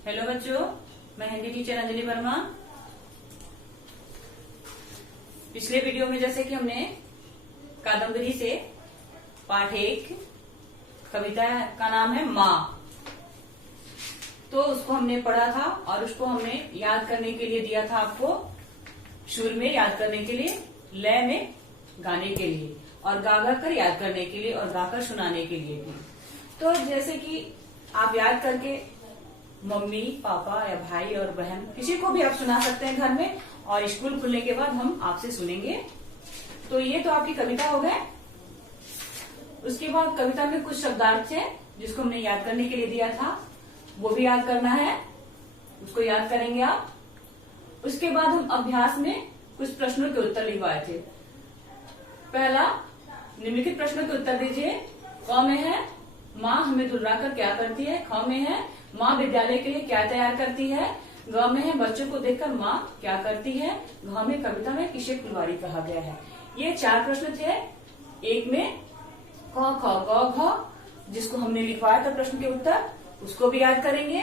Hello बच्चों, मैं Hindi teacher Anjali Verma. पिछले वीडियो में जैसे कि हमने कादम्बरी से पाठ 1 कविता का नाम है माँ, तो उसको हमने पढ़ा था और उसको हमने याद करने के लिए दिया था आपको, सुर में याद करने के लिए, लय में गाने के लिए और गा गा कर याद करने के लिए और गाकर सुनाने के लिए भी। तो जैसे कि आप याद करके मम्मी पापा या भाई और बहन किसी को भी आप सुना सकते हैं घर में, और स्कूल खुलने के बाद हम आपसे सुनेंगे। तो ये तो आपकी कविता हो गए। उसके बाद कविता में कुछ शब्दार्थ है जिसको हमने याद करने के लिए दिया था, वो भी याद करना है, उसको याद करेंगे आप। उसके बाद हम अभ्यास में कुछ प्रश्नों के उत्तर लिखवाए थे। पहला, निम्नलिखित प्रश्नों के उत्तर दीजिए। क में है माँ हमें दुर्राकर क्या करती है, ख में है माँ विद्यालय के लिए क्या तैयार करती है, ग में है बच्चों को देखकर माँ क्या करती है, घ में कविता में किसे फुलवारी कहा गया है। ये 4 प्रश्न थे। एक में क ख ग घ जिसको हमने लिखवाया था प्रश्न के उत्तर, उसको भी याद करेंगे।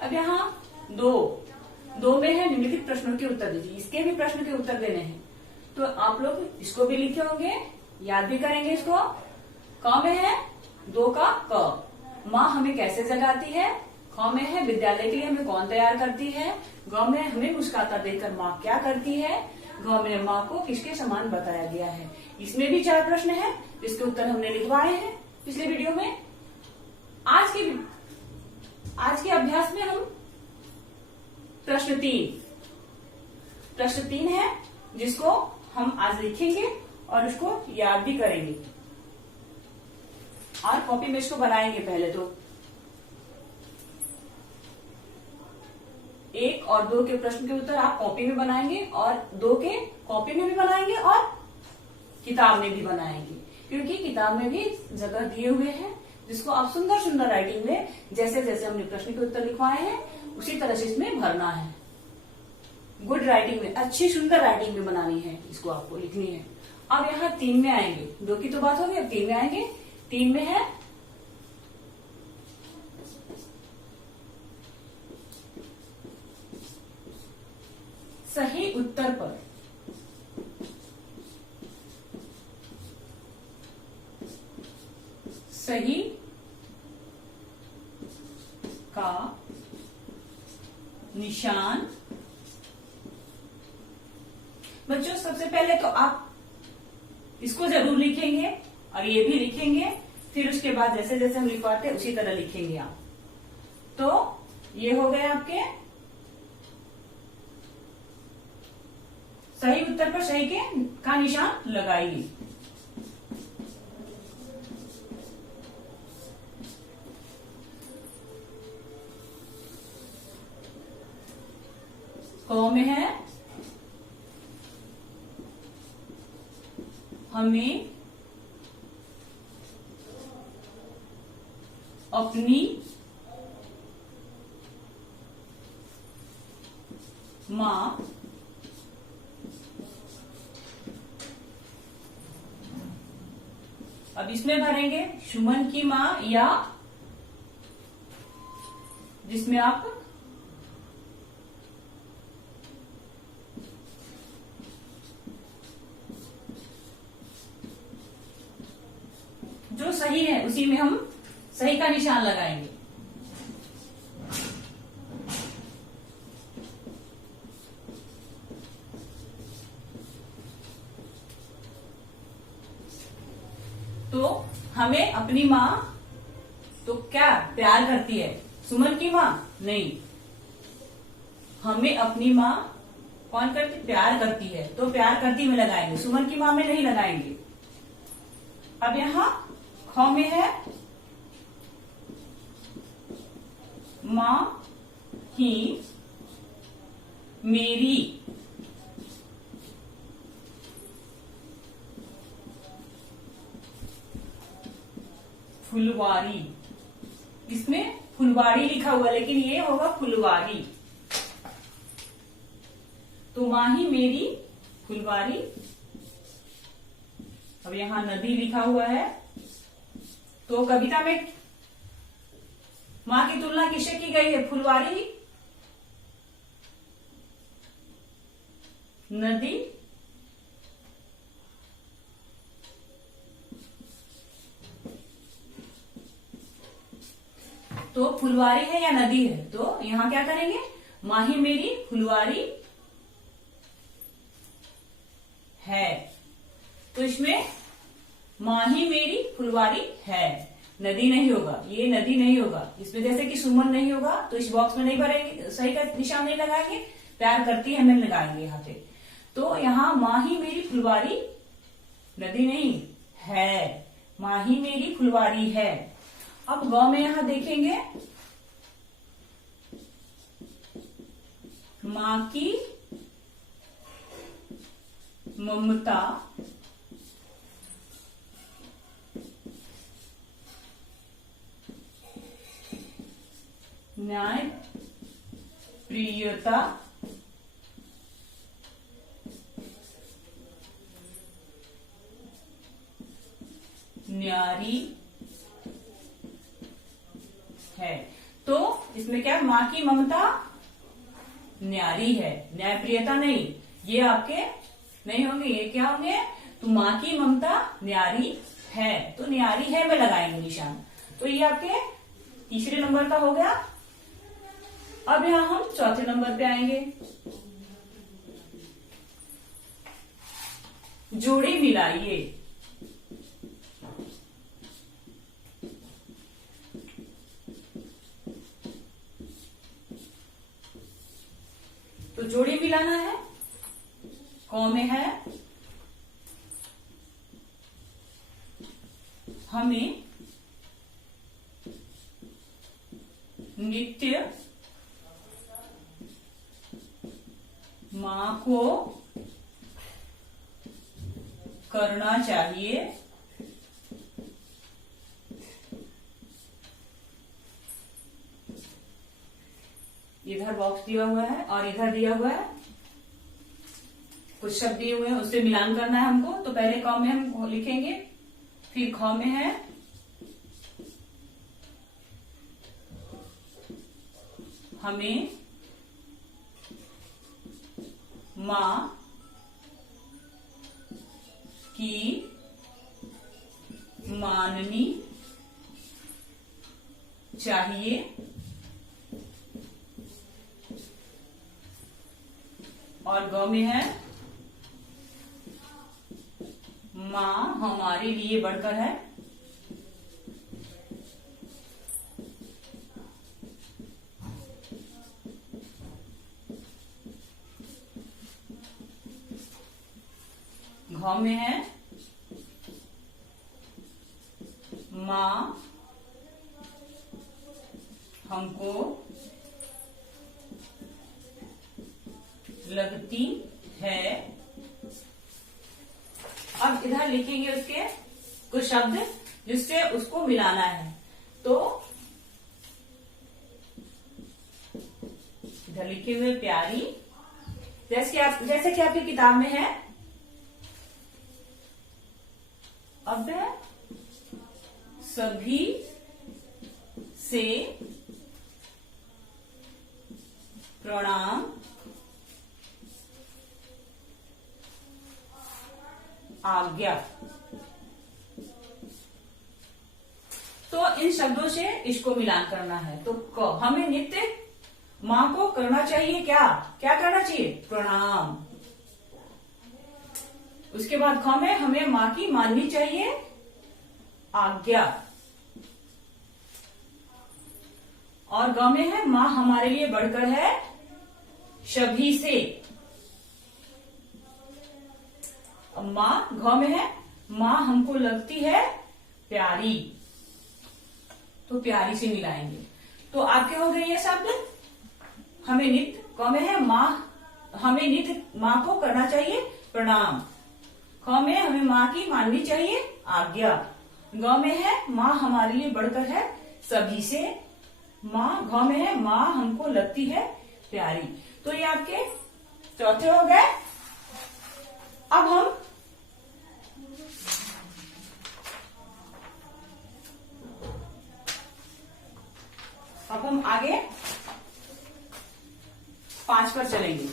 अब यहाँ दो में है निम्नलिखित प्रश्नों के उत्तर दीजिए, इसके भी प्रश्न के उत्तर देने हैं, तो आप लोग इसको भी लिखे होंगे, याद भी करेंगे इसको। क में है 2 का क, माँ हमें कैसे जगाती है, ख में है विद्यालय के लिए हमें कौन तैयार करती है, ग में हमें मुस्कुराता देखकर माँ क्या करती है, घ में माँ को किसके समान बताया गया है। इसमें भी 4 प्रश्न हैं जिसके उत्तर हमने लिखवाए हैं पिछले वीडियो में। आज के अभ्यास में हम प्रश्न 3 है जिसको हम आज लिखेंगे और उसको याद भी करेंगे और कॉपी में इसको बनाएंगे। पहले तो 1 और 2 के प्रश्न के उत्तर आप कॉपी में बनाएंगे और 2 के कॉपी में भी बनाएंगे और किताब में भी बनाएंगे, क्योंकि किताब में भी जगह दिए हुए हैं जिसको आप सुंदर सुंदर राइटिंग में जैसे जैसे हमने प्रश्न के उत्तर लिखवाए हैं उसी तरह से इसमें भरना है। गुड राइटिंग में, अच्छी सुंदर राइटिंग में बनानी है, इसको आपको लिखनी है। अब यहाँ 3 में आएंगे, 2 की तो बात होगी, अब 3 में आएंगे। 3 में है सही उत्तर पर सही का निशान। बच्चों सबसे पहले तो आप इसको जरूर लिखेंगे और ये भी लिखेंगे, फिर उसके बाद जैसे जैसे हम लिखवाते उसी तरह लिखेंगे आप। तो ये हो गए आपके सही उत्तर पर सही का निशान लगाइए। क में है हमें अपनी माँ अब इसमें भरेंगे सुमन की माँ, या जिसमें आप जो सही है उसी में हम सही का निशान लगाएंगे। तो हमें अपनी माँ तो क्या प्यार करती है, सुमन की माँ नहीं, हमें अपनी माँ कौन करती, प्यार करती है, तो प्यार करती में लगाएंगे, सुमन की माँ में नहीं लगाएंगे। अब यहाँ ख में है माँ ही मेरी फुलवारी, इसमें फुलवारी लिखा हुआ लेकिन ये होगा फुलवारी। तो माँ ही मेरी फुलवारी। अब यहाँ नदी लिखा हुआ है, तो कविता में माँ की तुलना किससे की गई है? फुलवारी, नदी, तो फुलवारी है या नदी है? तो यहां क्या करेंगे? माही मेरी फुलवारी है, तो इसमें माही मेरी फुलवारी है, नदी नहीं होगा, ये नदी नहीं होगा। इसमें जैसे कि सुमन नहीं होगा तो इस बॉक्स में नहीं भरेंगे, सही का निशान नहीं लगाएंगे, प्यार करती है हमें लगाएंगे यहाँ पे। तो यहाँ माही मेरी फुलवारी, नदी नहीं है, माही मेरी फुलवारी है। अब गौ में यहां देखेंगे, माँ की ममता न्याय प्रियता न्यारी है। तो इसमें क्या? माँ की ममता न्यारी है, न्यायप्रियता नहीं, ये आपके नहीं होंगे, ये क्या होंगे? तो माँ की ममता न्यारी है, तो न्यारी है में लगाएंगे निशान। तो ये आपके तीसरे नंबर का हो गया। अब यहां हम चौथे नंबर पे आएंगे, जोड़ी मिलाइए। तो जोड़ी मिलाना है, कौ में है, हमें नित्य माँ को करना चाहिए, इधर बॉक्स दिया हुआ है और इधर दिया हुआ है, कुछ शब्द दिए हुए हैं, उससे मिलान करना है हमको। तो पहले क में हम लिखेंगे, फिर ख में है हमें माँ की माननी चाहिए, और ग में है माँ हमारे लिए बढ़कर है, घ में है माँ हमको लगती है। अब इधर लिखेंगे उसके कुछ शब्द जिससे उसको मिलाना है। तो इधर लिखे हुए प्यारी, जैसे कि आपकी किताब में है। अब सभी से प्रणाम, आज्ञा। तो इन शब्दों से इसको मिलान करना है। तो हमें नित्य माँ को करना चाहिए, क्या क्या करना चाहिए? प्रणाम। उसके बाद ख में हमें माँ की माननी चाहिए, आज्ञा। और ग में है माँ हमारे लिए बढ़कर है, सभी से। माँ घ में है माँ हमको लगती है प्यारी, तो प्यारी से मिलाएंगे। तो आपके हो गए ये शब्द। हमें नित्य, क में है माँ, हमें नित्य माँ को करना चाहिए प्रणाम। ख में हमें माँ की माननी चाहिए, आज्ञा। ग में है माँ हमारे लिए बढ़कर है, सभी से। माँ घ में है माँ हमको लगती है प्यारी। तो ये आपके चौथे हो गए। अब हम अब हम आगे 5 पर चलेंगे।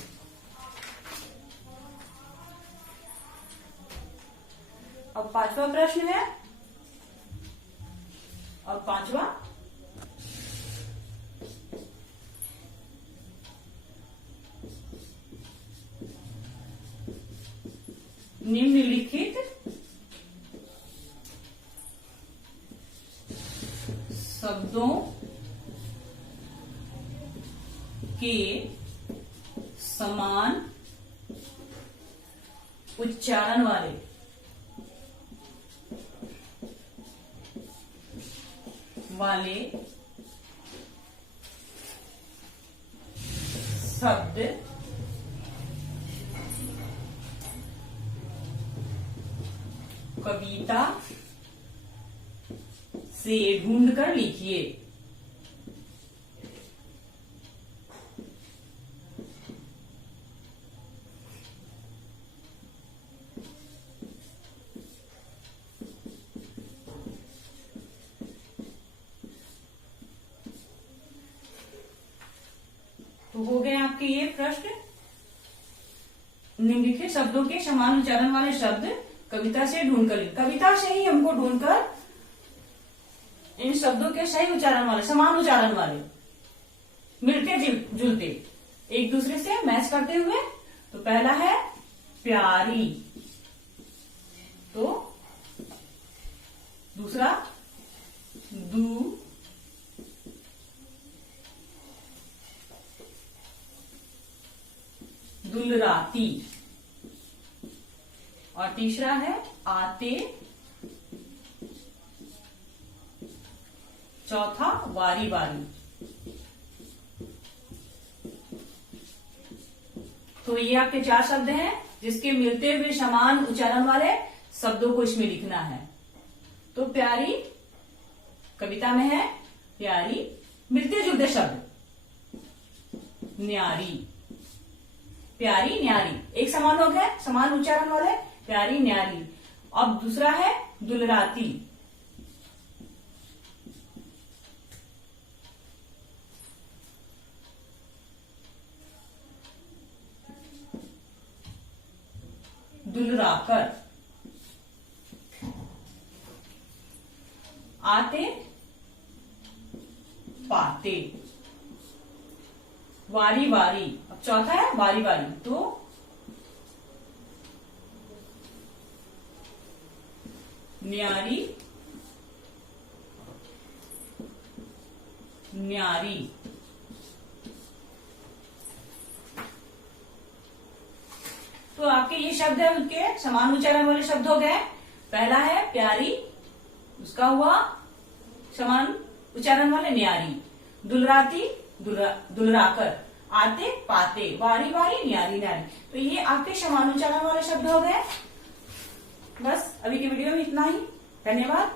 अब 5वां प्रश्न है, और 5वां, निम्नलिखित शब्दों के समान उच्चारण वाले शब्द कविता से ढूंढकर लिखिए। तो हो गए आपके ये प्रश्न। निम्नलिखित शब्दों के समान उच्चारण वाले शब्द कविता से ढूंढकर, कविता से ही हमको ढूंढकर इन शब्दों के सही उच्चारण वाले, समान उच्चारण वाले, मिलते जुलते, एक दूसरे से मैच करते हुए। तो पहला है प्यारी, तो दूसरा दुलराती, और तीसरा है आते, चौथा वारी वारी। तो ये आपके 4 शब्द हैं जिसके मिलते हुए समान उच्चारण वाले शब्दों को इसमें लिखना है। तो प्यारी कविता में है प्यारी, मिलते जुलते शब्द न्यारी, प्यारी न्यारी, एक समान हो गए, समान उच्चारण वाले, प्यारी न्यारी। अब दूसरा है दुलराती, दुलराकर, आते पाते, वारी वारी। अब चौथा है वारी वारी, तो न्यारी न्यारी। तो आपके ये शब्द है, उनके समान उच्चारण वाले शब्द हो गए। पहला है प्यारी, उसका हुआ समान उच्चारण वाले न्यारी, दुलराती दुलराकर, आते पाते, वारी वारी, न्यारी न्यारी। तो ये आपके समान उच्चारण वाले शब्द हो गए। बस अभी की वीडियो में इतना ही। धन्यवाद।